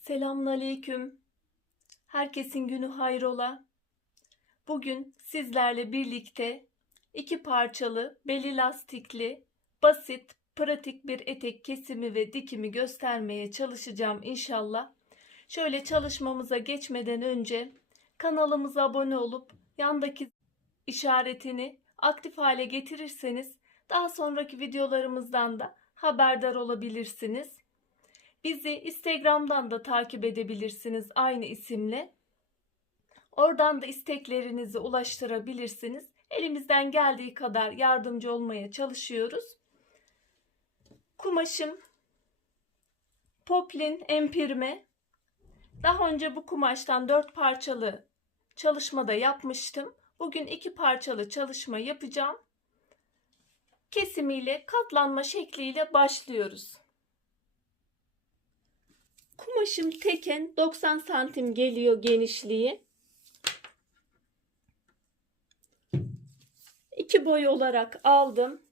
Selamünaleyküm. Herkesin günü hayrola. Bugün sizlerle birlikte iki parçalı, beli lastikli, basit, pratik bir etek kesimi ve dikimi göstermeye çalışacağım inşallah. Şöyle çalışmamıza geçmeden önce kanalımıza abone olup yandaki işaretini aktif hale getirirseniz daha sonraki videolarımızdan da haberdar olabilirsiniz. Bizi Instagram'dan da takip edebilirsiniz aynı isimle. Oradan da isteklerinizi ulaştırabilirsiniz. Elimizden geldiği kadar yardımcı olmaya çalışıyoruz. Kumaşım Poplin Empirme. Daha önce bu kumaştan 4 parçalı çalışmada yapmıştım. Bugün iki parçalı çalışma yapacağım. Kesimiyle katlanma şekliyle başlıyoruz. Kumaşım teken 90 santim geliyor genişliği. İki boy olarak aldım.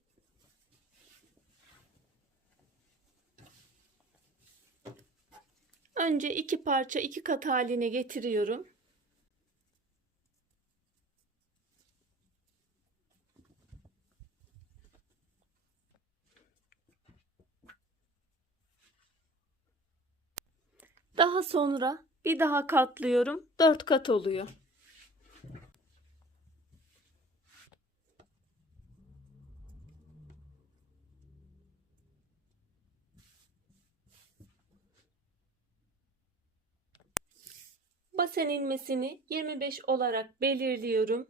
Önce iki parça iki kat haline getiriyorum. Daha sonra bir daha katlıyorum. Dört kat oluyor. Basen ilmesini 25 olarak belirliyorum.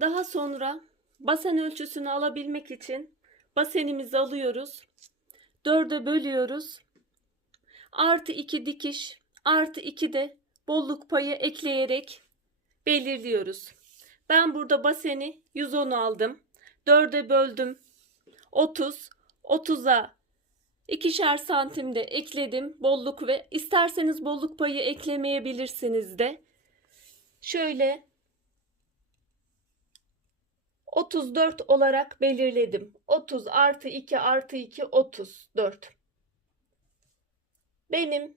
Daha sonra basen ölçüsünü alabilmek için basenimizi alıyoruz. Dörde bölüyoruz artı 2 dikiş artı 2 de bolluk payı ekleyerek belirliyoruz. Ben burada baseni 110 aldım. 4'e böldüm. 30. 30'a ikişer santimde ekledim bolluk ve isterseniz bolluk payı eklemeyebilirsiniz de. Şöyle 34 olarak belirledim. 30 artı 2 artı 2 34. Benim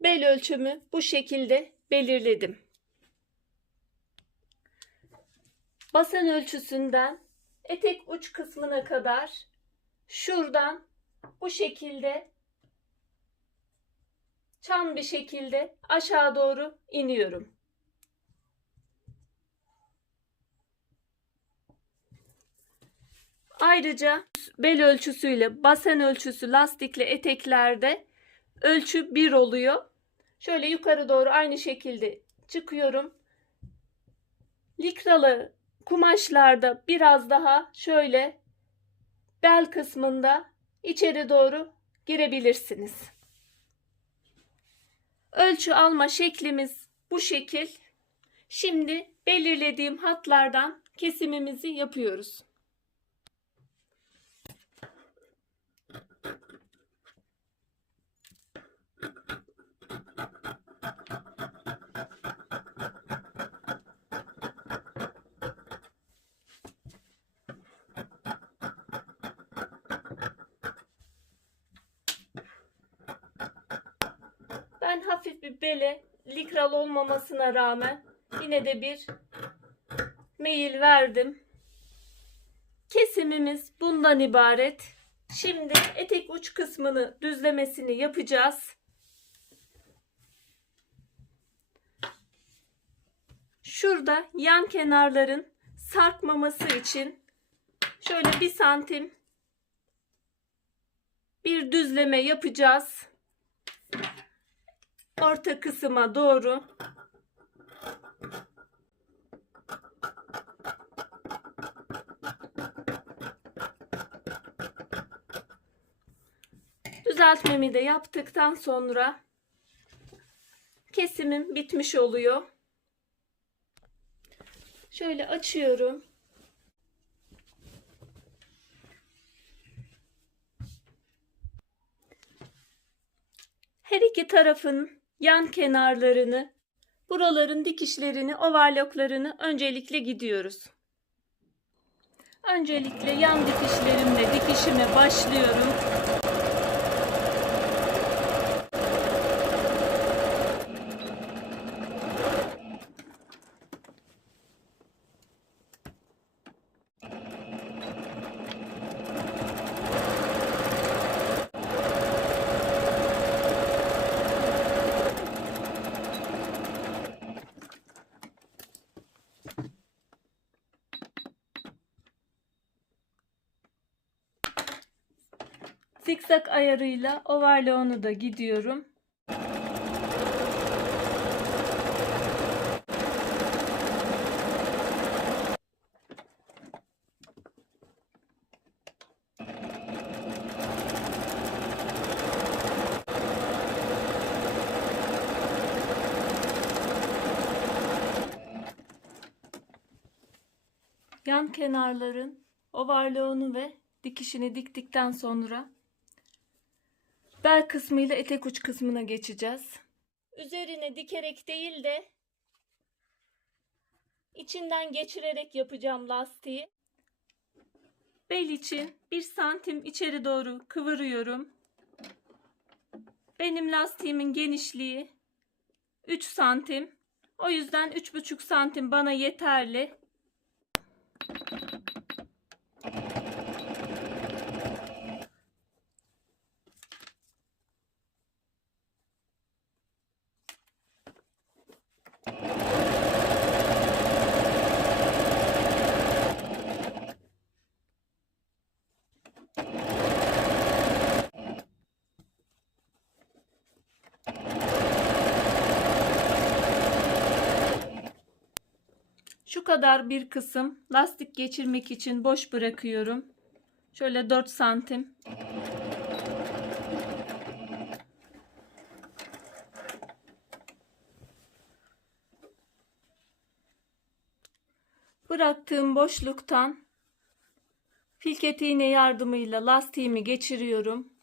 bel ölçümü bu şekilde belirledim. Basen ölçüsünden etek uç kısmına kadar şuradan bu şekilde çan bir şekilde aşağı doğru iniyorum. Ayrıca bel ölçüsüyle basen ölçüsü lastikli eteklerde ölçü 1 oluyor. Şöyle yukarı doğru aynı şekilde çıkıyorum. Likralı kumaşlarda biraz daha şöyle bel kısmında içeri doğru girebilirsiniz. Ölçü alma şeklimiz bu şekil. Şimdi belirlediğim hatlardan kesimimizi yapıyoruz. Ben hafif bir bele likral olmamasına rağmen yine de bir meyil verdim. Kesimimiz bundan ibaret. Şimdi etek uç kısmını düzlemesini yapacağız. Şurada yan kenarların sarkmaması için şöyle bir santim bir düzleme yapacağız orta kısma doğru düzeltmemi de yaptıktan sonra kesimim bitmiş oluyor. Şöyle açıyorum. Her iki tarafın yan kenarlarını, buraların dikişlerini, overlocklarını öncelikle gidiyoruz. Öncelikle yan dikişlerimle dikişime başlıyorum. Zikzak ayarıyla overlock'unu da gidiyorum. Yan kenarların overlock'unu ve dikişini diktikten sonra bel kısmı ile etek uç kısmına geçeceğiz. Üzerine dikerek değil de içinden geçirerek yapacağım lastiği. Bel için 1 santim içeri doğru kıvırıyorum. Benim lastiğimin genişliği 3 santim. O yüzden 3,5 santim bana yeterli. Şu kadar bir kısım lastik geçirmek için boş bırakıyorum. Şöyle 4 santim. Bıraktığım boşluktan filket iğne yardımıyla lastiğimi geçiriyorum.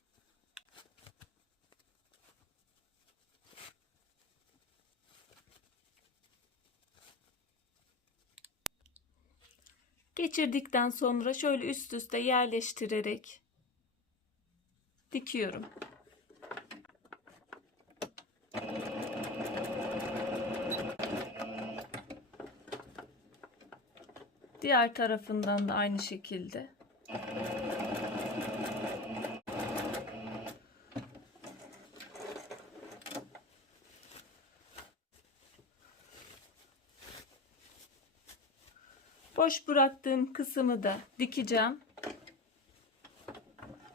Geçirdikten sonra şöyle üst üste yerleştirerek dikiyorum. Diğer tarafından da aynı şekilde. Boş bıraktığım kısmı da dikeceğim.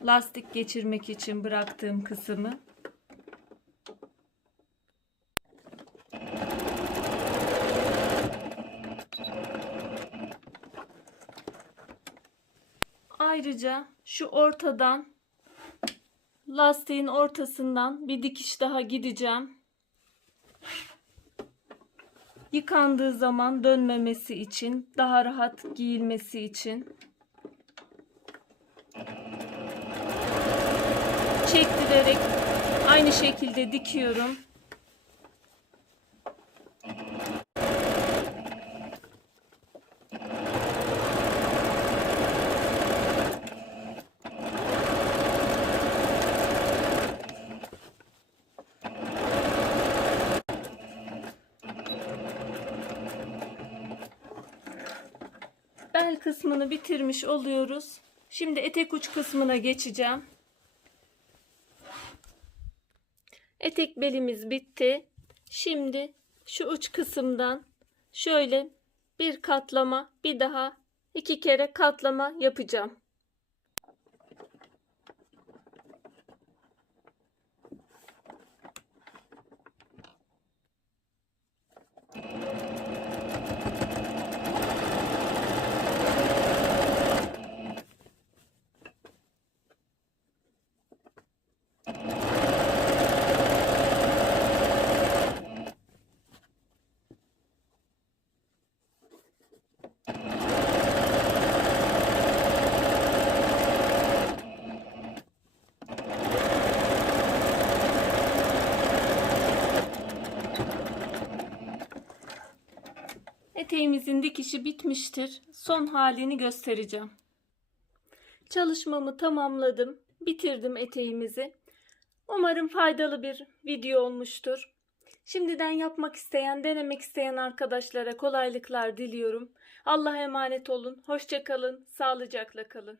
Lastik geçirmek için bıraktığım kısmı. Ayrıca şu ortadan lastiğin ortasından bir dikiş daha gideceğim. Yıkandığı zaman dönmemesi için, daha rahat giyilmesi için. Çektirerek aynı şekilde dikiyorum. bel kısmını bitirmiş oluyoruz. Şimdi etek uç kısmına geçeceğim. Etek belimiz bitti. Şimdi şu uç kısımdan şöyle bir katlama, bir daha iki kere katlama yapacağım. Eteğimizin dikişi bitmiştir. Son halini göstereceğim. Çalışmamı tamamladım. Bitirdim eteğimizi. Umarım faydalı bir video olmuştur. Şimdiden yapmak isteyen, denemek isteyen arkadaşlara kolaylıklar diliyorum. Allah'a emanet olun. Hoşçakalın. Sağlıcakla kalın.